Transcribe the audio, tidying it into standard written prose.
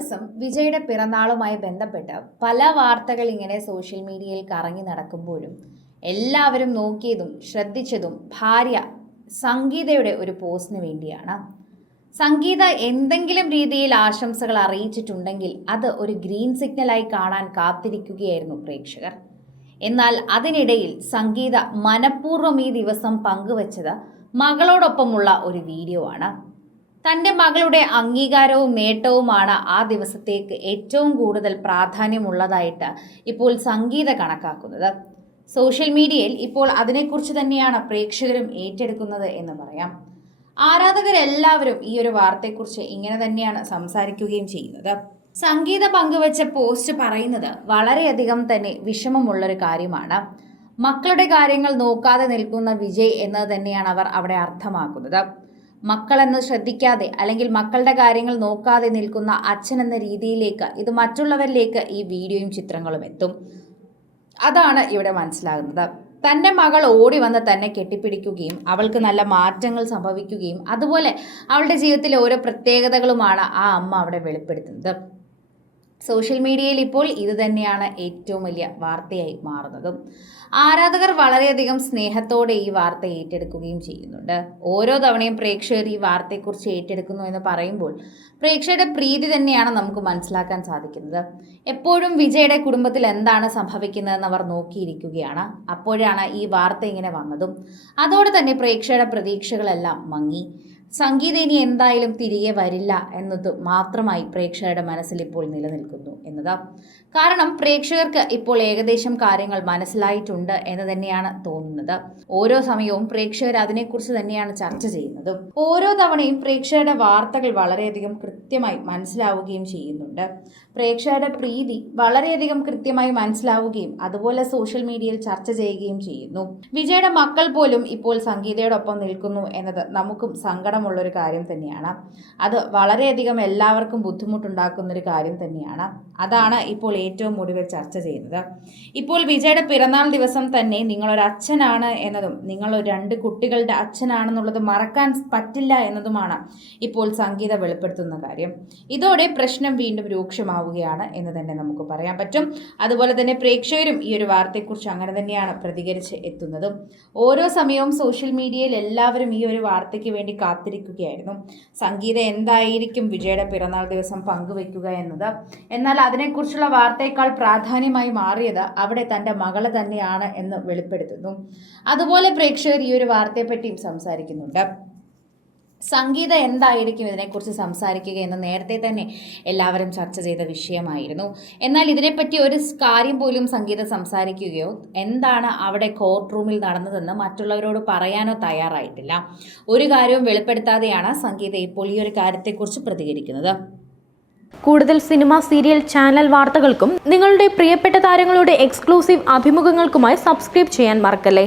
ദിവസം വിജയുടെ പിറന്നാളുമായി ബന്ധപ്പെട്ട് പല വാർത്തകൾ ഇങ്ങനെ സോഷ്യൽ മീഡിയയിൽ കറങ്ങി നടക്കുമ്പോഴും എല്ലാവരും നോക്കിയതും ശ്രദ്ധിച്ചതും ഭാര്യ സംഗീതയുടെ ഒരു പോസ്റ്റിന് വേണ്ടിയാണ്. സംഗീത എന്തെങ്കിലും രീതിയിൽ ആശംസകൾ അറിയിച്ചിട്ടുണ്ടെങ്കിൽ അത് ഒരു ഗ്രീൻ സിഗ്നലായി കാണാൻ കാത്തിരിക്കുകയായിരുന്നു പ്രേക്ഷകർ. എന്നാൽ അതിനിടയിൽ സംഗീത മനഃപൂർവ്വം ഈ ദിവസം പങ്കുവച്ചത് മകളോടൊപ്പമുള്ള ഒരു വീഡിയോ ആണ്. തൻ്റെ മകളുടെ അംഗീകാരവും നേട്ടവുമാണ് ആ ദിവസത്തേക്ക് ഏറ്റവും കൂടുതൽ പ്രാധാന്യമുള്ളതായിട്ട് ഇപ്പോൾ സംഗീത കണക്കാക്കുന്നത്. സോഷ്യൽ മീഡിയയിൽ ഇപ്പോൾ അതിനെക്കുറിച്ച് തന്നെയാണ് പ്രേക്ഷകരും ഏറ്റെടുക്കുന്നത് എന്ന് പറയാം. ആരാധകരെല്ലാവരും ഈ ഒരു വാർത്തയെക്കുറിച്ച് ഇങ്ങനെ തന്നെയാണ് സംസാരിക്കുകയും ചെയ്യുന്നത്. സംഗീത പങ്കുവച്ച പോസ്റ്റ് പറയുന്നത് വളരെയധികം തന്നെ വിഷമമുള്ളൊരു കാര്യമാണ്. മക്കളുടെ കാര്യങ്ങൾ നോക്കാതെ നിൽക്കുന്ന വിജയ് എന്നത് തന്നെയാണ് അവർ അവിടെ അർത്ഥമാക്കുന്നത്. മക്കളെന്ന് ശ്രദ്ധിക്കാതെ അല്ലെങ്കിൽ മക്കളുടെ കാര്യങ്ങൾ നോക്കാതെ നിൽക്കുന്ന അച്ഛൻ എന്ന രീതിയിലേക്ക് ഇത് മറ്റുള്ളവരിലേക്ക് ഈ വീഡിയോയും ചിത്രങ്ങളും എത്തും. അതാണ് ഇവിടെ മനസ്സിലാകുന്നത്. തൻ്റെ മകൾ ഓടി വന്ന് തന്നെ കെട്ടിപ്പിടിക്കുകയും അവൾക്ക് നല്ല മാറ്റങ്ങൾ സംഭവിക്കുകയും അതുപോലെ അവളുടെ ജീവിതത്തിലെ ഓരോ പ്രത്യേകതകളുമാണ് ആ അമ്മ അവിടെ വെളിപ്പെടുത്തുന്നത്. സോഷ്യൽ മീഡിയയിൽ ഇപ്പോൾ ഇത് തന്നെയാണ് ഏറ്റവും വലിയ വാർത്തയായി മാറുന്നതും. ആരാധകർ വളരെയധികം സ്നേഹത്തോടെ ഈ വാർത്ത ഏറ്റെടുക്കുകയും ചെയ്യുന്നുണ്ട്. ഓരോ തവണയും പ്രേക്ഷകർ ഈ വാർത്തയെക്കുറിച്ച് ഏറ്റെടുക്കുന്നു എന്ന് പറയുമ്പോൾ പ്രേക്ഷകരുടെ പ്രീതി തന്നെയാണ് നമുക്ക് മനസ്സിലാക്കാൻ സാധിക്കുന്നത്. എപ്പോഴും വിജയുടെ കുടുംബത്തിൽ എന്താണ് സംഭവിക്കുന്നതെന്ന് അവർ നോക്കിയിരിക്കുകയാണ്. അപ്പോഴാണ് ഈ വാർത്ത ഇങ്ങനെ വന്നതും അതോടെ തന്നെ പ്രേക്ഷകരുടെ പ്രതീക്ഷകളെല്ലാം മങ്ങി. സംഗീത ഇനി എന്തായാലും തിരികെ വരില്ല എന്നത് മാത്രമായി പ്രേക്ഷകരുടെ മനസ്സിൽ ഇപ്പോൾ നിലനിൽക്കുന്നു എന്നതാ. കാരണം പ്രേക്ഷകർക്ക് ഇപ്പോൾ ഏകദേശം കാര്യങ്ങൾ മനസ്സിലായിട്ടുണ്ട് എന്ന് തന്നെയാണ് തോന്നുന്നത്. ഓരോ സമയവും പ്രേക്ഷകർ അതിനെക്കുറിച്ച് തന്നെയാണ് ചർച്ച ചെയ്യുന്നത്. ഓരോ തവണയും പ്രേക്ഷകരുടെ വാർത്തകൾ വളരെയധികം കൃത്യമായി മനസ്സിലാവുകയും ചെയ്യുന്നുണ്ട്. പ്രേക്ഷകരുടെ പ്രീതി വളരെയധികം കൃത്യമായി മനസ്സിലാവുകയും അതുപോലെ സോഷ്യൽ മീഡിയയിൽ ചർച്ച ചെയ്യുകയും ചെയ്യുന്നു. വിജയുടെ മക്കൾ പോലും ഇപ്പോൾ സംഗീതയോടൊപ്പം നിൽക്കുന്നു എന്നത് നമുക്കും സങ്കടമുള്ളൊരു കാര്യം തന്നെയാണ്. അത് വളരെയധികം എല്ലാവർക്കും ബുദ്ധിമുട്ടുണ്ടാക്കുന്നൊരു കാര്യം തന്നെയാണ്. അതാണ് ഇപ്പോൾ ഏറ്റവും ഒടുവിൽ ചർച്ച ചെയ്യുന്നത്. ഇപ്പോൾ വിജയുടെ പിറന്നാൾ ദിവസം തന്നെ നിങ്ങളൊരു അച്ഛനാണ് എന്നതും നിങ്ങൾ 2 കുട്ടികളുടെ അച്ഛനാണെന്നുള്ളത് മറക്കാൻ പറ്റില്ല എന്നതുമാണ് ഇപ്പോൾ സംഗീത വെളിപ്പെടുത്തുന്ന കാര്യം. ഇതോടെ പ്രശ്നം വീണ്ടും രൂക്ഷമാവുകയാണ് എന്ന് തന്നെ നമുക്ക് പറയാൻ പറ്റും. അതുപോലെ തന്നെ പ്രേക്ഷകരും ഈ ഒരു വാർത്തയെക്കുറിച്ച് അങ്ങനെ തന്നെയാണ് പ്രതികരിച്ച് എത്തുന്നത്. ഓരോ സമയവും സോഷ്യൽ മീഡിയയിൽ എല്ലാവരും ഈ ഒരു വാർത്തയ്ക്ക് വേണ്ടി കാത്തിരിക്കുകയായിരുന്നു. സംഗീത എന്തായിരിക്കും വിജയുടെ പിറന്നാൾ ദിവസം പങ്കുവെക്കുക എന്നത്. എന്നാൽ അതിനെക്കുറിച്ചുള്ള വാർത്തയേക്കാൾ പ്രാധാന്യമായി മാറിയത് അവിടെ തൻ്റെ മകള് തന്നെയാണ് എന്ന് വെളിപ്പെടുത്തുന്നു. അതുപോലെ പ്രേക്ഷകർ ഈ ഒരു വാർത്തയെപ്പറ്റിയും സംസാരിക്കുന്നുണ്ട്. സംഗീത എന്തായിരിക്കും ഇതിനെക്കുറിച്ച് സംസാരിക്കുക എന്ന് നേരത്തെ തന്നെ എല്ലാവരും ചർച്ച ചെയ്ത വിഷയമായിരുന്നു. എന്നാൽ ഇതിനെപ്പറ്റി ഒരു കാര്യം പോലും സംഗീത സംസാരിക്കുകയോ എന്താണ് അവിടെ കോർട്ട് റൂമിൽ നടന്നതെന്ന് മറ്റുള്ളവരോട് പറയാനോ തയ്യാറായിട്ടില്ല. ഒരു കാര്യവും വെളിപ്പെടുത്താതെയാണ് സംഗീത ഇപ്പോൾ ഈ ഒരു കാര്യത്തെക്കുറിച്ച് പ്രതികരിക്കുന്നത്. കൂടുതൽ സിനിമ, സീരിയൽ, ചാനൽ വാർത്തകൾക്കും നിങ്ങളുടെ പ്രിയപ്പെട്ട താരങ്ങളുടെ എക്സ്ക്ലൂസീവ് അഭിമുഖങ്ങൾക്കുമായി സബ്സ്ക്രൈബ് ചെയ്യാൻ മറക്കല്ലേ.